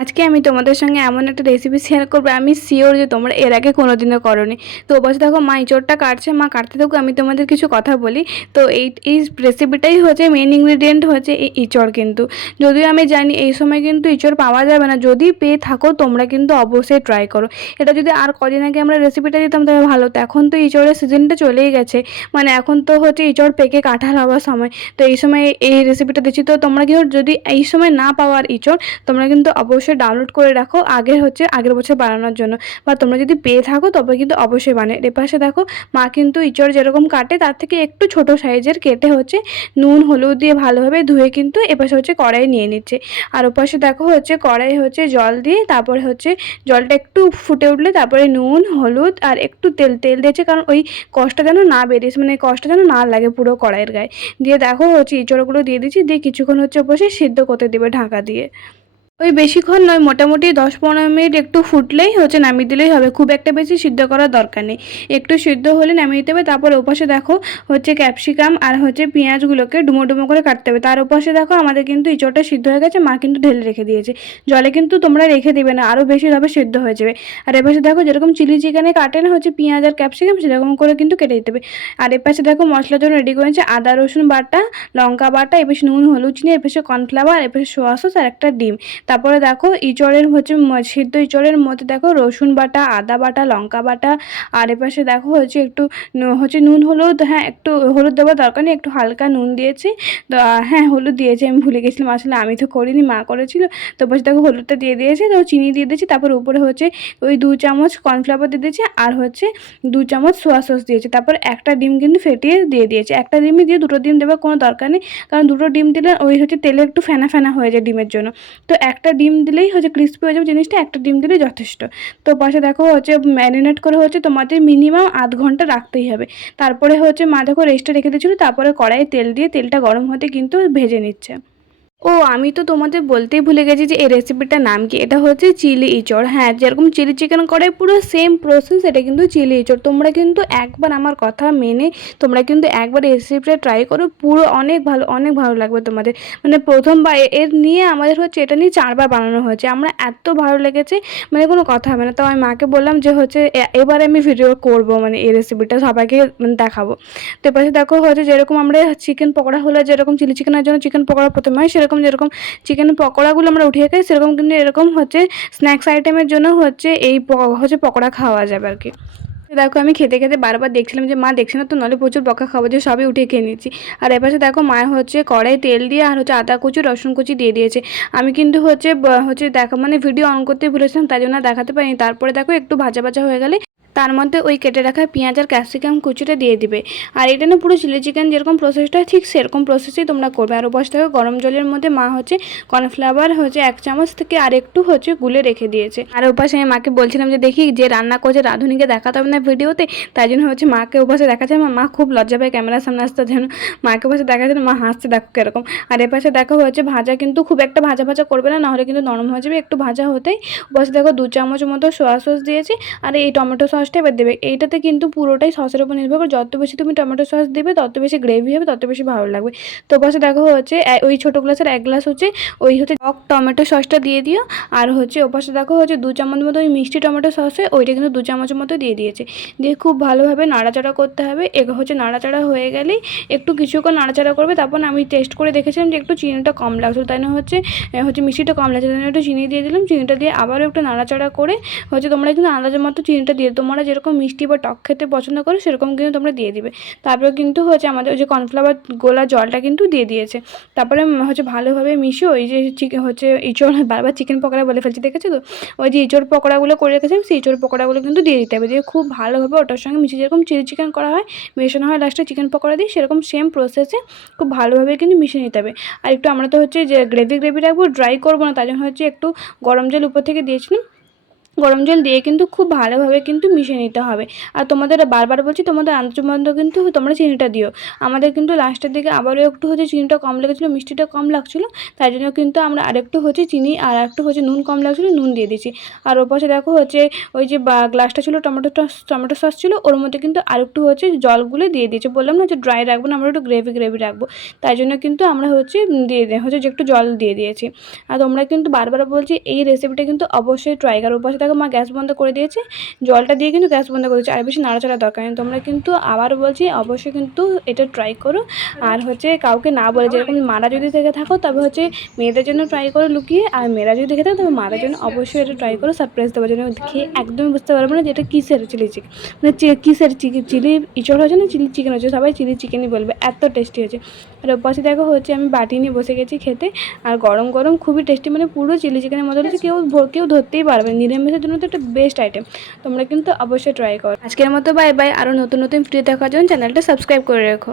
আজকে আমি তোমাদের সঙ্গে এমন একটা রেসিপি শেয়ার করবো, আমি শিওর যে তোমরা এর আগে কোনোদিনও করোনি। তো বসে দেখো মা ইঁচড়টা কাটছে, মা কাটতে থাকুক, আমি তোমাদের কিছু কথা বলি। তো এই রেসিপিটাই হচ্ছে মেন ইনগ্রিডিয়েন্ট হচ্ছে এই ইঁচড়। কিন্তু যদিও আমি জানি এই সময় কিন্তু ইঁচড় পাওয়া যাবে না, যদি পেয়ে থাকো তোমরা কিন্তু অবশ্যই ট্রাই করো। এটা যদি আর কদিন আগে আমরা রেসিপিটা দিতাম তবে ভালো হতো। এখন তো ইঁচড়ের সিজনটা চলেই গেছে, মানে এখন তো হচ্ছে ইঁচড় পেকে কাঁঠাল হওয়ার সময়। তো এই সময় এই রেসিপিটা দিচ্ছি, তো তোমরা কিন্তু যদি এই সময় না পাওয়ার ইঁচড়, তোমরা কিন্তু অবশ্যই ডাউনলোড করে রাখো আগের বছর বানানোর জন্য, বা তোমরা যদি পেয়ে থাকো তবে কিন্তু অবশ্যই বানায়। এপাশে দেখো মা কিন্তু ইঁচড় যেরকম কাটে তার থেকে একটু ছোট সাইজের কেটে হচ্ছে নুন হলুদ দিয়ে ভালোভাবে ধুয়ে কিন্তু এপাশে হচ্ছে কড়াই নিয়ে নিচ্ছে। আর ওপাশে দেখো হচ্ছে কড়াই হচ্ছে জল দিয়ে, তারপরে হচ্ছে জলটা একটু ফুটে উঠলে তারপরে নুন হলুদ আর একটু তেল দিয়েছে, কারণ ওই কষটা যেন না বেরিয়েছে, মানে কষটা যেন না লাগে পুরো কড়াইয়ের গায়ে। দিয়ে দেখো হচ্ছে ইঁচড়গুলো দিয়ে দিচ্ছি, দিয়ে কিছুক্ষণ হচ্ছে ওপাশে সিদ্ধ করতে দেবে ঢাকা দিয়ে। ওই বেশিক্ষণ নয়, মোটামুটি 10-15 মিনিট একটু ফুটলেই হচ্ছে নামিয়ে দিলেই হবে, খুব একটা বেশি সিদ্ধ করার দরকার নেই। একটু সিদ্ধ হলে নামিয়ে দিতে হবে। তারপর ওপাশে দেখো হচ্ছে ক্যাপসিকাম আর হচ্ছে পেঁয়াজগুলোকে ডুমো ডুমো করে কাটতে হবে। তার ওপাশে দেখো আমাদের কিন্তু ইঁচড়টা সিদ্ধ হয়ে গেছে, মা কিন্তু ঢেলে রেখে দিয়েছে। জলে কিন্তু তোমরা রেখে দেবে না, আরও বেশিভাবে সিদ্ধ হয়ে যাবে। আর এপাশে দেখো যেরকম চিলি চিকেনে কাটে না হচ্ছে পেঁয়াজ আর ক্যাপসিকাম, সেরকম করে কিন্তু কেটে দিতে হবে। আর এপাশে দেখো মশলার জন্য রেডি করেছে আদা রসুন বাটা, লঙ্কা বাটা, এপাশে নুন হলুদ চিনি, এপাশে কর্নফ্লাওয়ার, এপাশে সোয়া সস আর একটা ডিম। তারপরে দেখো ইঁচড়ের হচ্ছে সিদ্ধ ইঁচড়ের মধ্যে দেখো রসুন বাটা, আদা বাটা, লঙ্কা বাটা, আর এপাশে দেখো হচ্ছে একটু হচ্ছে নুন হলুদ, হ্যাঁ একটু হলুদ দেওয়ার দরকার নেই, একটু হালকা নুন দিয়েছি। তো হ্যাঁ হলুদ দিয়েছি, আমি ভুলে গেছিলাম, আসলে আমি তো করিনি, মা করেছিল। তো বসে দেখো হলুদটা দিয়ে দিয়েছে, তো চিনি দিয়ে দিয়েছি। তারপর উপরে হচ্ছে ওই 2 চামচ কর্নফ্লাওয়ার দিয়ে দিয়েছি, আর হচ্ছে 2 চামচ সোয়া সস দিয়েছে। তারপর একটা ডিম কিন্তু ফেটিয়ে দিয়ে দিয়েছে, একটা ডিমই দিয়ে, দুটো ডিম দেওয়ার কোনো দরকার নেই, কারণ দুটো ডিম দিলে ওই হচ্ছে তেলে একটু ফেনা ফেনা হয়ে যায় ডিমের জন্য। তো একটা ডিম দিলেই হচ্ছে ক্রিস্পি হয়ে যাবে জিনিসটা, একটা ডিম দিলেই যথেষ্ট। তো পাশে দেখো হচ্ছে ম্যারিনেট করে হচ্ছে তোমাদের মিনিমাম আধ ঘন্টা রাখতেই হবে। তারপরে হচ্ছে মা দেখো রেস্টে রেখে দিয়েছিল, তারপরে কড়াইয়ে তেল দিয়ে তেলটা গরম হতে কিন্তু ভেজে নিচ্ছে। ও আমি তো তোমাদের বলতেই ভুলে গেছি যে এই রেসিপিটার নাম কি। এটা হচ্ছে চিলি ইঁচড়। হ্যাঁ, যেরকম চিলি চিকেন করে পুরো সেম প্রসেস, এটা কিন্তু চিলি ইঁচড়। তোমরা কিন্তু একবার আমার কথা মেনে তোমরা কিন্তু একবার এই রেসিপিটা ট্রাই করো, পুরো অনেক ভালো লাগবে তোমাদের। মানে প্রথমবার এর নিয়ে আমাদের হচ্ছে এটা নিয়ে 4বার বানানো হয়েছে, আমরা এত ভালো লেগেছে মানে কোনো কথা হবে না। তো আমি মাকে বললাম যে হচ্ছে এবারে আমি ভিডিও করবো, মানে এই রেসিপিটা সবাইকে মানে দেখাবো। তো এপাশে দেখো হচ্ছে যেরকম আমরা চিকেন পকোড়া হলে যেরকম চিলি চিকেনের জন্য চিকেন পকোড়া প্রথমে হয়, যেরকম চিকেন পকোড়াগুলো আমরা উঠিয়ে খাই, সেরকম কিন্তু এরকম হচ্ছে স্ন্যাক্স আইটেমের জন্য হচ্ছে এই হচ্ছে পকোড়া খাওয়া যাবে আর কি। দেখো আমি খেতে খেতে বারবার দেখছিলাম যে মা দেখছে না তো, নাহলে প্রচুর বকা খাবো, যে সবই উঠিয়ে খেয়ে নিচ্ছি। আর এপাশে দেখো মা হচ্ছে কড়াই তেল দিয়ে আর হচ্ছে আদা কুচি রসুন কুচি দিয়ে দিয়েছে। আমি কিন্তু হচ্ছে দেখো মানে ভিডিও অন করতে ভুলেছিলাম, তাই জন্য দেখাতে পারিনি। তারপরে দেখো একটু ভাজা ভাজা হয়ে গেলে তার মধ্যে ওই কেটে রাখা পেঁয়াজ আর ক্যাপসিকাম কুচিটা দিয়ে দিবে। আর এটা না পুরো চিলি চিকেন যেরকম প্রসেসটা ঠিক সেরকম প্রসেসেই তোমরা করবে। আর ওপাশ থেকে গরম জলের মধ্যে মা হচ্ছে কর্নফ্লাওয়ার হচ্ছে 1 চামচ থেকে আর একটু হচ্ছে গুলে রেখে দিয়েছে। আর ওপাশে আমি মাকে বলছিলাম যে দেখি যে রান্না করছে রাঁধুনিকে দেখাতে হবে না ভিডিওতে, তাই জন্য হচ্ছে মাকে ওপাশে দেখাচ্ছে। মা খুব লজ্জা পায় ক্যামেরার সামনে আসতে, যেন মাকে ওপাশে দেখাচ্ছে, মা হাসছে দেখো কিরকম। আর এপাশে দেখো হচ্ছে ভাজা কিন্তু খুব একটা ভাজা ভাজা করবে না, নাহলে কিন্তু নরম হয়ে যাবে। একটু ভাজা হতেই ওপাশে দেখো 2 চামচ মতো সোয়া সস দিয়েছি, আর এই টমেটো সসটা এবার দেবে। এইটাতে কিন্তু পুরোটাই সসের উপর নির্ভর করে, যত বেশি তুমি টমেটো সস দিবে তত বেশি গ্রেভি হবে, তত বেশি ভালো লাগবে। তো পাশে দেখো হচ্ছে ওই ছোটো গ্লাসের 1 গ্লাস হচ্ছে ওই হচ্ছে টক টমেটো সসটা দিয়ে দিও। আর হচ্ছে ওপাশে দেখো হচ্ছে 2 চামচ মতো ওই মিষ্টি টমেটো সস হয়, ওইটা কিন্তু 2 চামচের মতো দিয়ে দিয়েছে। দিয়ে খুব ভালোভাবে নাড়াচাড়া করতে হবে। হচ্ছে নাড়াচাড়া হয়ে গেলেই একটু কিছুক্ষণ নাড়াচাড়া করবে। তারপর আমি টেস্ট করে দেখেছিলাম যে একটু চিনিটা কম লাগছিল, তাই না হচ্ছে মিষ্টিটা কম লাগছে, তাই জন্য একটু চিনি দিয়ে দিলাম। চিনিটা দিয়ে আবারও একটু নাড়াচাড়া করে হচ্ছে তোমরা কিন্তু আন্দাজের মতো চিনিটা দিয়ে, তোমরা যেরকম মিষ্টি বা টক খেতে পছন্দ করো সেরকম কিন্তু তোমরা দিয়ে দিবে। তারপর কিন্তু হচ্ছে আমাদের ওই যে কর্নফ্লাওয়ার গোলা জলটা কিন্তু দিয়ে দিয়েছে। তারপরে হচ্ছে ভালোভাবে মিশিয়ে ওই যে চিকেন হচ্ছে ইঁচড়, বারবার চিকেন পকোড়া বলে ফেলছি দেখেছো তো, ওই যে ইঁচড় পকোড়াগুলো করে রেখেছিলাম সেই ইঁচড় পকোড়াগুলো কিন্তু দিয়ে দিতে হবে। দিয়ে খুব ভালোভাবে ওটার সঙ্গে মিশিয়ে, যেরকম চিলি চিকেন করা হয় মেশানো হয় লাস্টে চিকেন পকোড়া দিয়ে, সেরকম সেম প্রসেসে খুব ভালোভাবে কিন্তু মিশিয়ে নিতে হবে। আর একটু আমরা তো হচ্ছে যে গ্রেভি রাখবো, ড্রাই করবো না, তাই জন্য হচ্ছে একটু গরম জল উপর থেকে দিয়েছিলাম। গরম জল দিয়ে কিন্তু খুব ভালোভাবে কিন্তু মিশিয়ে নিতে হবে। আর তোমাদের বারবার বলছি, তোমাদের আন্দাজ মতো কিন্তু তোমরা চিনিটা দিও। আমাদের কিন্তু লাস্টের দিকে আবারও একটু চিনিটা কম লেগেছিলো, মিষ্টিটা কম লাগছিলো, তাই জন্য কিন্তু আমরা আরেকটু চিনি আর একটু নুন কম লাগছিলো, নুন দিয়ে দিয়েছি। আর ওর পাশে দেখো ওই যে গ্লাসটা ছিল টমেটো সস ছিল, ওর মধ্যে কিন্তু আরেকটু জলগুলো দিয়ে দিয়েছি। বললাম না যে ড্রাই রাখবো না, আমরা একটু গ্রেভি রাখবো, তাই জন্য কিন্তু আমরা দিয়ে যে একটু জল দিয়ে দিয়েছি। আর তোমরা কিন্তু বারবার বলছি এই রেসিপিটা কিন্তু অবশ্যই ট্রাই করো। ওর পাশে দেখো মা গ্যাস বন্ধ করে দিয়েছে, জলটা দিয়ে কিন্তু গ্যাস বন্ধ করে দিয়েছে, আর বেশি নাড়াচাড়া দরকার নেই। তোমরা কিন্তু আবারও বলছি অবশ্যই কিন্তু এটা ট্রাই করো। আর কাউকে না বলে, যেরকম মারা যদি থেকে থাকো তবে মেয়েদের জন্য ট্রাই করো লুকিয়ে, আর মেয়েরা যদি দেখে থাকো তবে মাদের জন্য অবশ্যই এটা ট্রাই করো সারপ্রাইজ দেওয়ার জন্য। খেয়ে একদমই বুঝতে পারবো না যে এটা কিসের চিলি চিকেন, মানে কিসের চিলি ইঁচড় হয়েছে না চিলি চিকেন হয়েছে, সবাই চিলি চিকেনই বলবে, এত টেস্টি হয়েছে। আর ওর পাশে দেখো আমি বাটি নিয়ে বসে গেছি খেতে, আর গরম গরম খুবই টেস্টি, মানে পুরো চিলি চিকেনের মতো হচ্ছে, কেউ ধরতেই পারবে না। নিরামিষের জন্য তো একটা বেস্ট আইটেম, তোমরা কিন্তু অবশ্যই ট্রাই করো। আজকের মতো বাই বাই। আরও নতুন নতুন ভিডিও দেখার জন্য চ্যানেলটা সাবস্ক্রাইব করে রেখো।